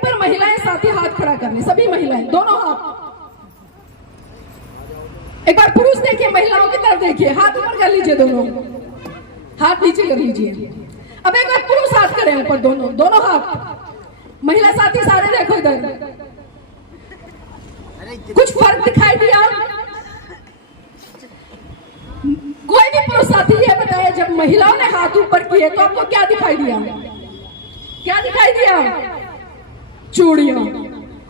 एक बार महिलाएं साथी हाथ खड़ा कर ले, सभी महिलाएं, दोनों हाथ। एक बार पुरुष देखिए, महिलाओं की तरफ देखिए, हाथ ऊपर कर लीजिए, दोनों हाथ नीचे कर लीजिए। अब एक बार पुरुष हाथ करें ऊपर, दोनों हाथ। महिला साथी सारे देखो इधर, कुछ फर्क दिखाई दिया? कोई भी पुरुष साथी ये बताए, जब महिलाओं ने हाथ ऊपर किए तो आपको क्या दिखाई दिया? क्या दिखाई दिया? चूड़ियां।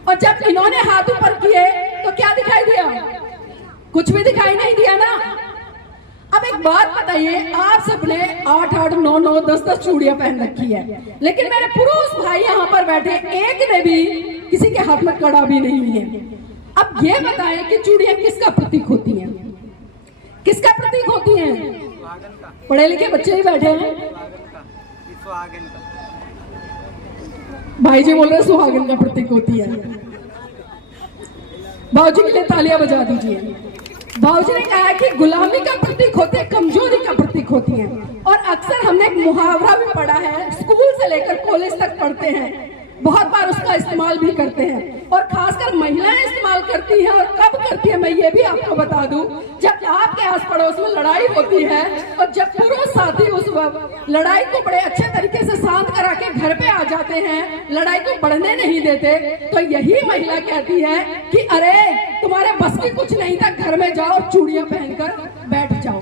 और जब इन्होंने हाथ ऊपर किए तो क्या दिखाई दिया? कुछ भी दिखाई नहीं दिया ना। अब एक बात बताइए, आप सबने 8-8, 9-9, 10-10 चूड़ियां पहन रखी है, लेकिन मेरे पुरुष भाई यहाँ पर बैठे एक ने भी किसी के हाथ में कड़ा भी नहीं है। अब ये बताएं कि चूड़ियां किसका प्रतीक होती हैं? किसका प्रतीक होती हैं? पढ़े लिखे बच्चे ही बैठे हैं। भाई जी बोल रहे सुहागन का प्रतीक होती है। भाऊजी के लिए तालियां बजा दीजिए। भाऊजी ने कहा कि गुलामी का प्रतीक होते हैं, कमजोरी का प्रतीक होती है। और अक्सर हमने एक मुहावरा भी पढ़ा है, स्कूल से लेकर कॉलेज तक पढ़ते हैं, बहुत बार उसका इस्तेमाल भी करते हैं, और खासकर महिलाएं इस्तेमाल करती हैं। और कब करती है मैं ये भी आपको बता दूं, जब आपके आस पड़ोस में लड़ाई होती है और जब पुरुष साथी उस वक्त लड़ाई को बड़े अच्छे तरीके से शांत करा के घर पे आ जाते हैं, लड़ाई को बढ़ने नहीं देते, तो यही महिला कहती है कि अरे तुम्हारे बस की कुछ नहीं था, घर में जाओ और चूड़ियां पहनकर बैठ जाओ।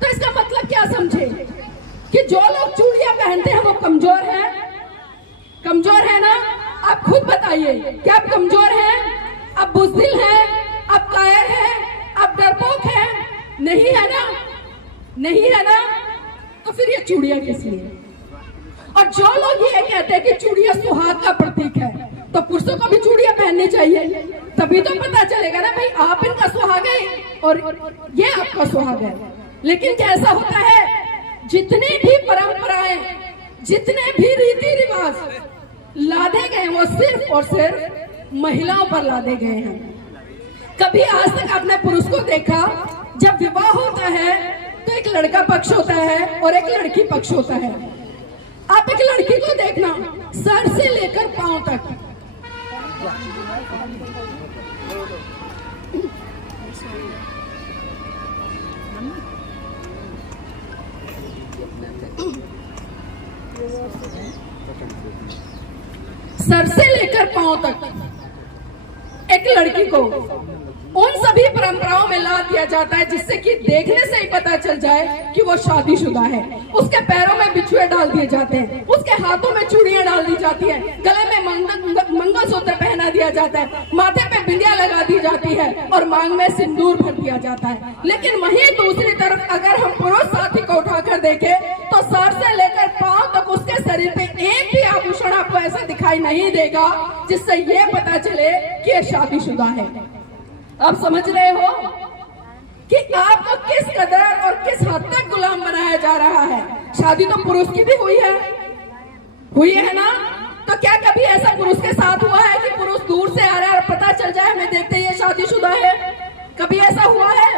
तो इसका मतलब क्या समझे कि जो लोग चूड़ियां पहनते हैं वो कमजोर है? कमजोर है ना? आप खुद बताइए, क्या आप कमजोर हैं? आप बुज़दिल हैं? आप कायर हैं? आप डरपोक हैं? नहीं है ना? नहीं है ना? तो फिर ये चूड़ियां किस लिए? और जो लोग ये कहते हैं कि चूड़ियां सुहाग का प्रतीक है, तो पुरुषों को भी चूड़ियां पहननी चाहिए, तभी तो पता चलेगा ना भाई, आप इनका सुहाग है और ये आपका सुहाग है। लेकिन कैसा होता है, जितनी भी परंपराएं, जितने भी रीति रिवाज लादे गए वो सिर्फ और सिर्फ महिलाओं पर लादे गए हैं। कभी आज तक आपने पुरुष को देखा, जब विवाह होता है तो एक लड़का पक्ष होता है और एक लड़की पक्ष होता है। आप एक लड़की को देखना, सर से लेकर पांव तक सर से लेकर पांव तक एक लड़की को उन सभी परंपराओं में ला दिया जाता है जिससे कि देखने से ही पता चल जाए कि वो शादीशुदा है। उसके पैरों में बिछुए डाल दिए जाते हैं, उसके हाथों में चूड़ियां डाल दी जाती है, गले में मंगलसूत्र पहना दिया जाता है, माथे पे बिंदिया लगा दी जाती है और मांग में सिंदूर भर दिया जाता है। लेकिन वहीं दूसरी तरफ अगर हम पुरुष साथी को उठाकर देखें तो सर से लेकर पांव तक उसके शरीर पे एक भी आभूषण आपको ऐसा दिखाई नहीं देगा जिससे ये पता चले कि ये शादीशुदा है। आप समझ रहे हो कि आपको किस कदर और किस हद तक गुलाम बनाया जा रहा है। शादी तो पुरुष की भी हुई है ना? तो क्या कभी ऐसा पुरुष के साथ हुआ है कि पुरुष दूर से आ रहा है और पता चल जाए हमें देखते ये शादीशुदा है? कभी ऐसा हुआ है?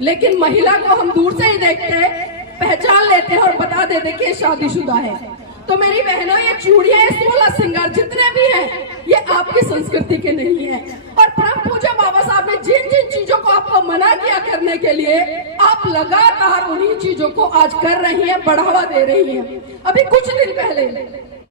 लेकिन महिला को हम दूर से ही देखते, पहचान लेते हैं और बता देते कि ये शादीशुदा है। तो मेरी बहनों, ये चूड़ियां, 16 श्रृंगार जितने भी हैं, ये आपकी संस्कृति के नहीं है। और परम पूज्य बाबा साहब ने जिन जिन चीजों को आपको मना किया करने के लिए, आप लगातार उन्हीं चीजों को आज कर रही हैं, बढ़ावा दे रही हैं। अभी कुछ दिन पहले